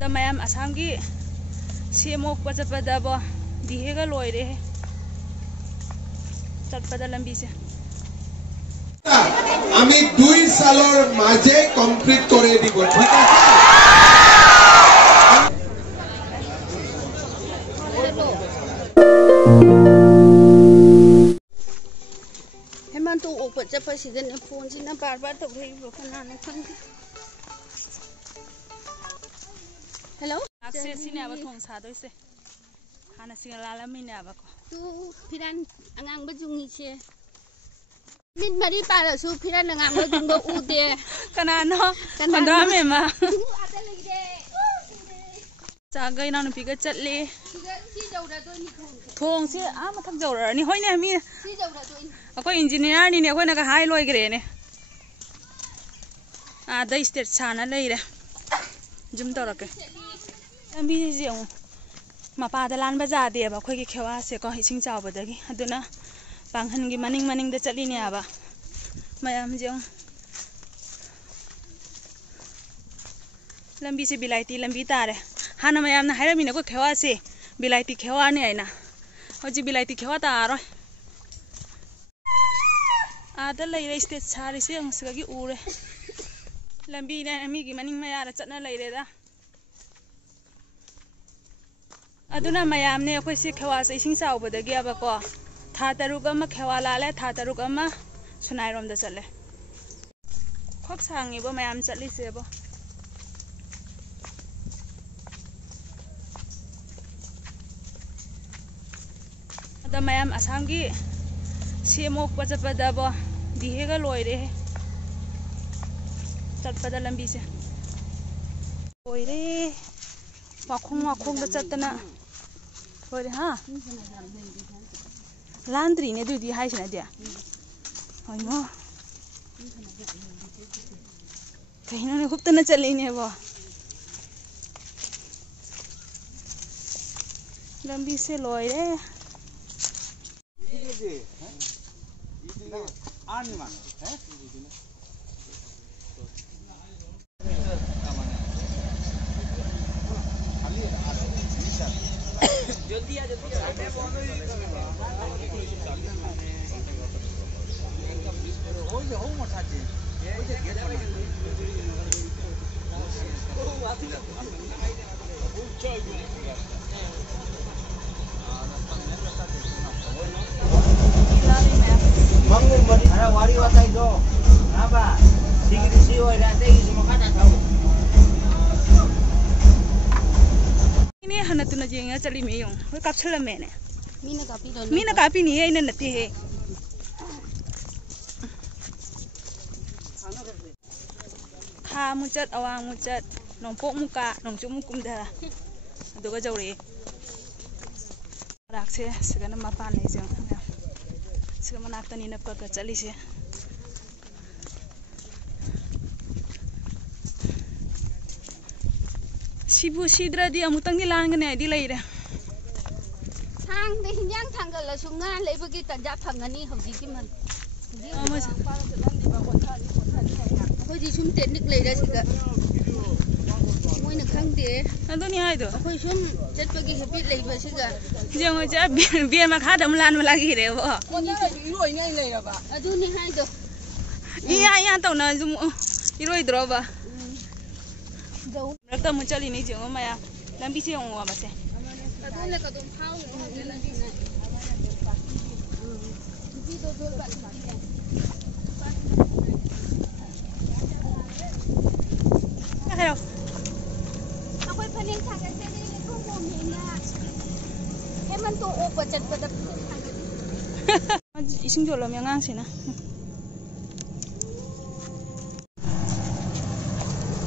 दा मैम आसाम की सेमोक चटपदबो दिहेगा लोइरे चटपदा लंबी से আমি 2 সালৰ মাঝে কমপ্লিট কৰি দিব ঠিক আছে हेमंत तो ऊपर चपसिगन फोन सिना बार-बार तो भेइबो खनाने खंगे हेलो से सिने अब थोंग सादोइसे हाना सिंगा लालामिने अब को तू फिरान अंगांग बजुंगी से मिन मरी पारसु फिरान अंगांग बजुंगो उदे कनानो कंद्रा मेमा आते लइदे चागै नानु पिगा चटले सी जौरा तो नि थोंग से आ मथक जौरनी होइने मी सी जौरा तो अको इंजीनियर नि ने कोना का हाई लोइग्रे ने आ द स्टेट साना लेरे जुम तोरके लंबी जे मपादा लान बजादे अब अखोई की खेवा से को इसिंग चावबदगी अदुना पांगहन की मनिंग द चलीने अब मयाम जे लंबी से बिलाइती लंबी तारे हाना मयाम ना हायरमिने को खेवा से बिलाइती खेवा ने आइना होजी बिलाइती खेवा तारो आदा लेरे स्टेट सारी से अंसगी उरे लंबी ने मी की मनिंग मयारा चटना लेरेदा अदुना मयाम ने अखोई से खेवा से इसिंग चावबदगी अब को था तरुक अमा खेवा लाले था तरुक अमा सुनाइरोम द चले खोक सांगीबो मयाम चलिसेबो अदा मयाम आसाम की सेमोक चटपदबो दिहेगा लोइरे चटपदा लंबी से लोइरे वाखोंग द चतना लोइरे हां लांद्री ने दुदी हाइसना दे हैनो कहिनो ने खुबतना चलिने बो लंबी से लोइरे ini hana tuna jenga chali me yong we kapsala me ne mina kapi ni ina nati he ha muchat awang muchat nongpok muka nongchu mukum da aduga jawre rakse sigana mapan le jeng sigama naktani na paka chali se सिबु Sidra दी अमुतंग दी लांगने दी लेरे सांग दे हिंजांग थांगल सुंगा लेबगी तंजा फंगनी हौजी की मन होजी सुम technique लेरे सिगा Moina खंगदे अदुनी हाइदो अखोई सुम चटपगी habit लेबा सिगा Django जा बे मा खादम लान लागी रे बो इरोइ नै लेरबा अदुनी हाइदो इया तौना जुम इरोइद्रोबा रक्त मुचली नहीं जेंगो माया लंबी से होंगो बसे अदुले का तुम फाउ होगे लंबी ना जी दो बात हेलो अखोई फनेंग थागे से ने को मोमेना हेमन तो ओप चटपदा इसिंग जोलो मे ngang सिना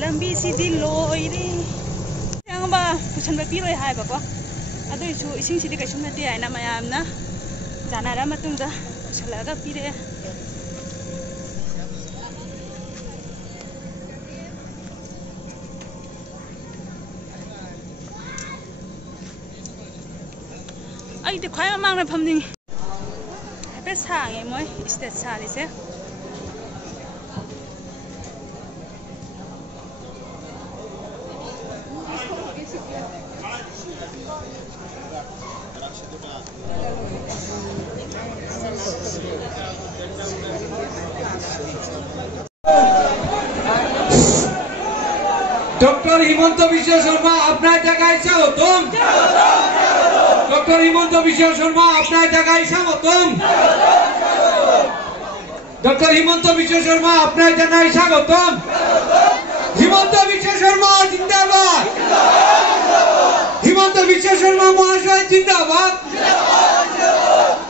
लंबी सीधी लोइरे यांगबा पुछन बा पिरोय हाय बाको अदुइ छु इसिंग सिदि कैसुम नते आइना मयामना जानारा मतुंगा पुछलागा पिरे आई ते खाय मांगना फमनिंग पे सांगे मोय स्टेट सारी से ডক্টর হিমন্ত বিশ্ব শর্মা আপনার জায়গায় স্বাগতম। ডক্টর হিমন্ত বিশ্ব শর্মা আপনার জায়গায় স্বাগতম। ডক্টর হিমন্ত বিশ্ব শর্মা আপনার জায়গায় স্বাগতম। হিমন্ত বিশ্ব শর্মা জিন্দাবাদ। হিমন্ত বিশ্ব শর্মা মহাশয় জিন্দাবাদ।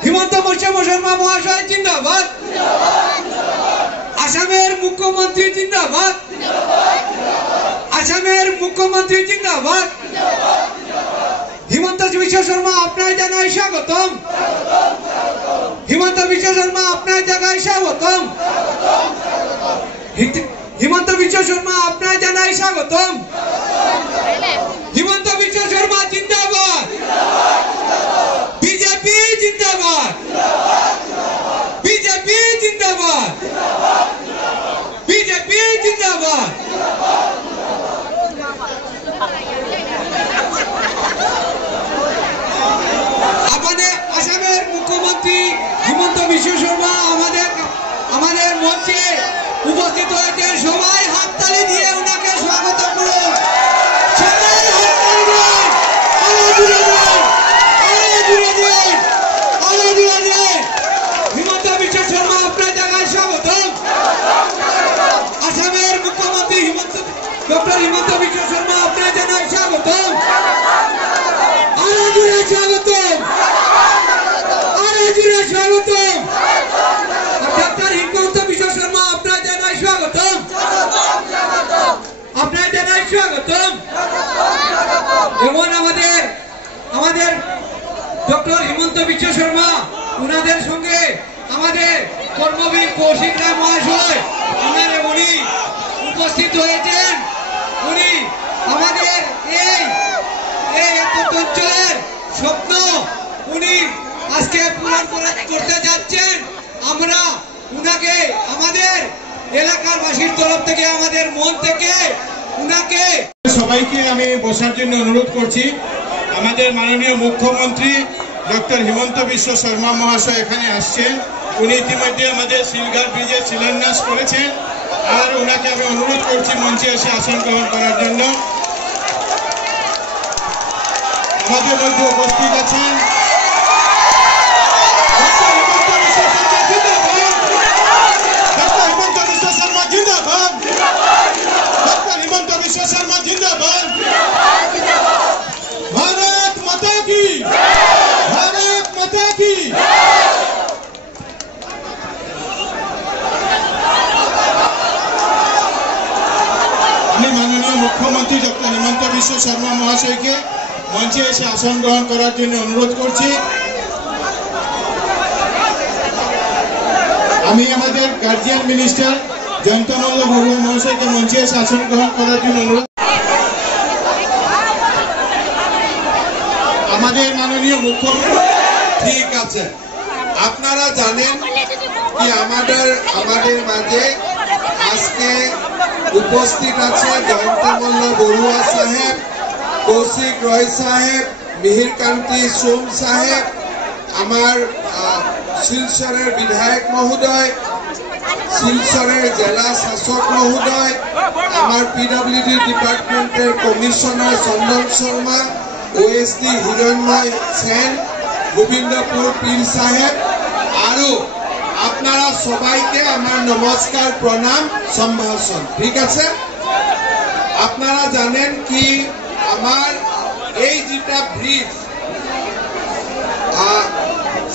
হিমন্ত বিশ্ব শর্মা মহাশয় জিন্দাবাদ। আসামের মুখ্যমন্ত্রী জিন্দাবাদ। আসামের মুখ্যমন্ত্রী জিন্দাবাদ। হিমন্ত বিশ্ব শর্মা আপনার জায়গায় স্বাগতম। হিমন্ত বিশ্ব শর্মা আপনার জায়গায় স্বাগতম। হিমন্ত বিশ্ব শর্মা আপনার জায়গায় স্বাগতম। হিমন্ত বিশ্ব শর্মা জিন্দাবাদ। বিজেপি জিন্দাবাদ। বিজেপি জিন্দাবাদ। বিজেপি জিন্দাবাদ। আমাদের আসামের মুখ্যমন্ত্রী হিমন্ত বিশ্ব শর্মা আমাদের মঞ্চে উপস্থিত হয়েছে। সবাই হাততালি দিয়ে ওনাকে স্বাগত করুন। সবাই হাততালি দেন। আরো জোরে দেন। আরো জোরে দেন। আরো জোরে দেন। হিমন্ত বিশ্ব শর্মা আপনার জায়গায় স্বাগতম। আসামের মুখ্যমন্ত্রী ডক্টর হিমন্ত বিশ্ব শর্মা আপনার জায়গায় স্বাগতম। আরো জোরে স্বাগতম। আরো জোরে স্বাগতম। ডক্টর হিমন্ত বিশ্ব শর্মা আপনার জায়গায় স্বাগতম। আপনার জায়গায় স্বাগতম। এবং আমাদের ডক্টর হিমন্ত বিশ্ব শর্মা উনাদের সঙ্গে আমাদের কর্মবীর কৌশিক রায় মহাশয় উনি উপস্থিত হয়েছেন। উনি আমাদের এই অঞ্চলের স্বপ্ন উনি আজকে পূরণ করতে যাচ্ছেন। আমরা উনাকে আমাদের এলাকার বাসীর তরফ থেকে আমাদের মন থেকে উনাকে সবাইকে আমি বসার জন্য অনুরোধ করছি। আমাদের মাননীয় মুখ্যমন্ত্রী ডক্টর হিমন্ত বিশ্ব শর্মা মহাশয় এখানে আসছেন। উনি ইতিমধ্যে আমাদের শিলঘাট ব্রিজের শিলান্যাস করেছেন। আর ওনাকে আমি অনুরোধ করছি মঞ্চে এসে আসন গ্রহণ করার জন্য। আমাদের মধ্যে উপস্থিত আছেন ডক্টর হিমন্ত বিশ্ব শর্মা জিন্দাবাদ। ডক্টর হিমন্ত বিশ্ব শর্মা জিন্দাবাদ। ভারত মাতা কি। ভারত মাতা কি। আমি মাননীয় মুখ্যমন্ত্রী ডক্টর হিমন্ত বিশ্ব শর্মা মহাশয়কে মঞ্চে এসে আসন গ্রহণ করার জন্য অনুরোধ করছি। আমি আমাদের গার্জিয়ান মিনিস্টার জয়ন্তমল্ল বড়ুয়া মহাশয়কে মঞ্চে এসে আসন গ্রহণ করার জন্য অনুরোধ। আমাদের মাননীয় মুখ্যমন্ত্রী ঠিক আছে। আপনারা জানেন কি আমাদের মাঝে আজকে উপস্থিত আছে জয়ন্তমল্ল বড়ুয়া সাহেব, কৌশিক রয় সাহেব, মিহিরকান্তি সোম সাহেব, আমার শিলচরের বিধায়ক মহোদয়, শিলচরের জেলা শাসক মহোদয়, আমার পিডব্লিউডি ডিপার্টমেন্টের কমিশনার চন্দন শর্মা, ওএসডি হিরণ্ময় সেন, গোবিন্দপুর পীর সাহেব আৰু আপনারা সবাইকে আমার নমস্কার, প্রণাম, সম্ভাষণ। ঠিক আছে। আপনারা জানেন কি আমার এই যেটা ব্রিজ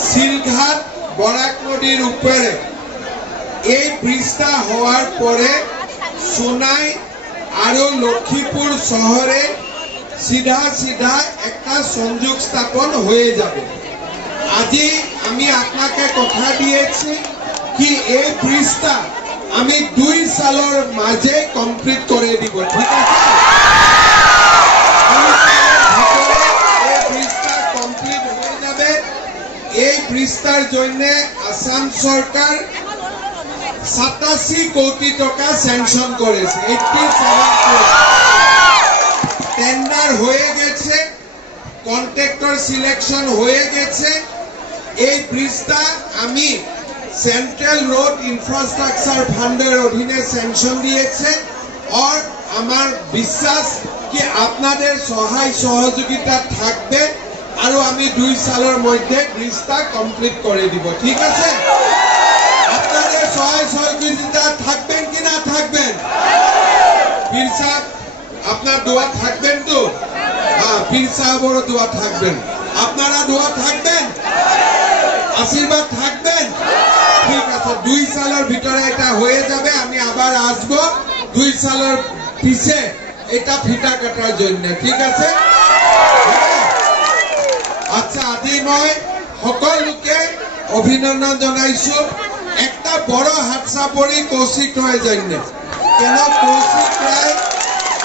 শিলঘাট বরাক নদীর উপরে এই ব্রিজটা হওয়ার পরে সোনাই আর লক্ষ্মীপুর শহরে সিধা একটা সংযোগ স্থাপন হয়ে যাবে। আজি আমি আপনাকে কথা দিয়েছি কি এই ব্রিজটা আমি 2 সালের মাঝে কমপ্লিট করে দিব। ঠিক আছে। এই ব্রিজটা কমপ্লিট হয়ে যাবে। এই ব্রিজটার জন্য আসাম সরকার 87 কোটি টাকা স্যাংশন করেছে। 87 কোটি টেন্ডার হয়ে গেছে, কন্ট্রাক্টর সিলেকশন হয়ে গেছে। এই ব্রিজটা আমি সেন্ট্রাল রোড ইনফ্রাস্ট্রাকচার ফান্ডের অধীনে স্যাংশন দিয়েছে। আর আমার বিশ্বাস কি আপনাদের সহায় সহযোগিতা থাকবে আৰু আমি 2 সালের মধ্যে ব্রিজটা কমপ্লিট করে দিব ঠিক আছে আপনাদের সহায় সহযোগিতা থাকবেন কি না থাকবেন পীর সাহেব আপনার দোয়া থাকবেন তো হ্যাঁ পীর সাহেবেরও দোয়া থাকবেন আপনারা দোয়া থাকবেন আশীর্বাদ থাকবেন ঠিক আছে 2 সালের ভিতরে এটা হয়ে যাবে আমি আবার আসব 2 সালের পিছে এটা ফিটা কাটার জন্য ঠিক আছে আচ্ছা আদি মই সকলোকে অভিনন্দন জানাইছো একটা বড় হাতসাপৰি কৌশিক রায়ের জন্য কেন কৌশিক রায়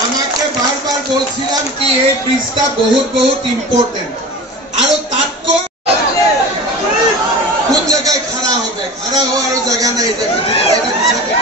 আমাকে বারবার বলছিলাম কি এই ব্রিজটা বহুত ইম্পর্টেন্ট আর তাতকো কোন জায়গায় খাড়া হবে খাড়া হওয়ার জায়গা নাই এটা বিষয়টা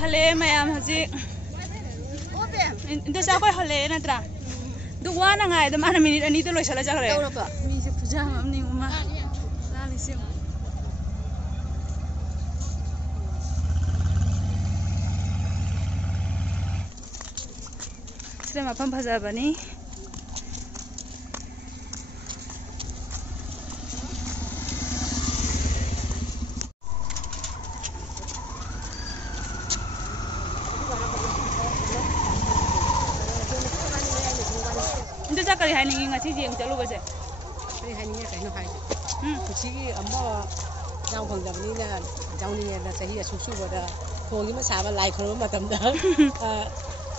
हले मैम हजी इंदसा कोई हले नत्रा दुवा नंगाय द माना मिनिट अनि तो लोइसला जागरे मी से पूजा हमनी उमा लालिसे सिदा माफम फजाबनी करी हाइनिंग ngasi jeng chalu base kari haininya kaino haide kuchigi amma jang phangdabni na jangni na sahi asuksu boda thongi ma saba lai khoro matamda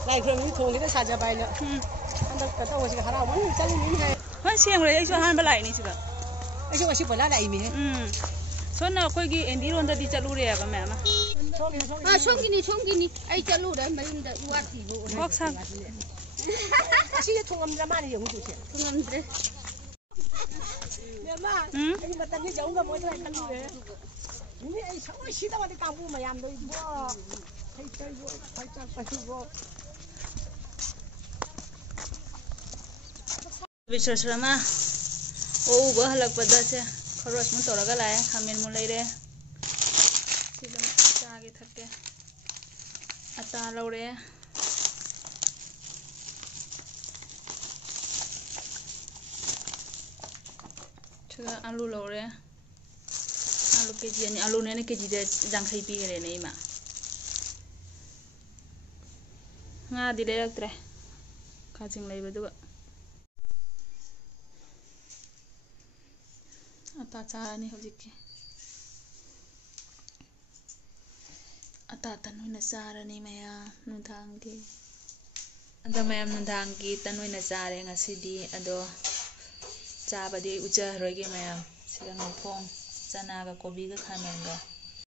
lai khoro mi thongi da saja baina anda kata wasi hara wan chali ni hai han siang re ai so han ba lai ni siba ai so wasi bola lai mi sonna koi gi endi ron da di chalu re ba ma 송기니 ai chalu da marinda iwati bo baksa Siya tungam naman yung juice. tungam dre Mama, ay matanggi jauh nggak mau jalan kalu ya. Ini ay sama sih tahu di kampung mayam doi bo. Hai cak pasti bo. Bisa selama halak pada se kharos mun toraga lai khamen mulai re. Sidam chage thakke. Ata laure. आलू लौरे आलू KG अनि आलू ने KG दे जांखै पिगरे नै मा nga di direktre khajing lei bedu ata chani hojikki ata tanuna charani maya nudhangi anda mayam nudhangi tanuna chare ngasidi ado चाबदी उजा रोगे ma'am सिगा ngopong chana ga kobi ga khamen ga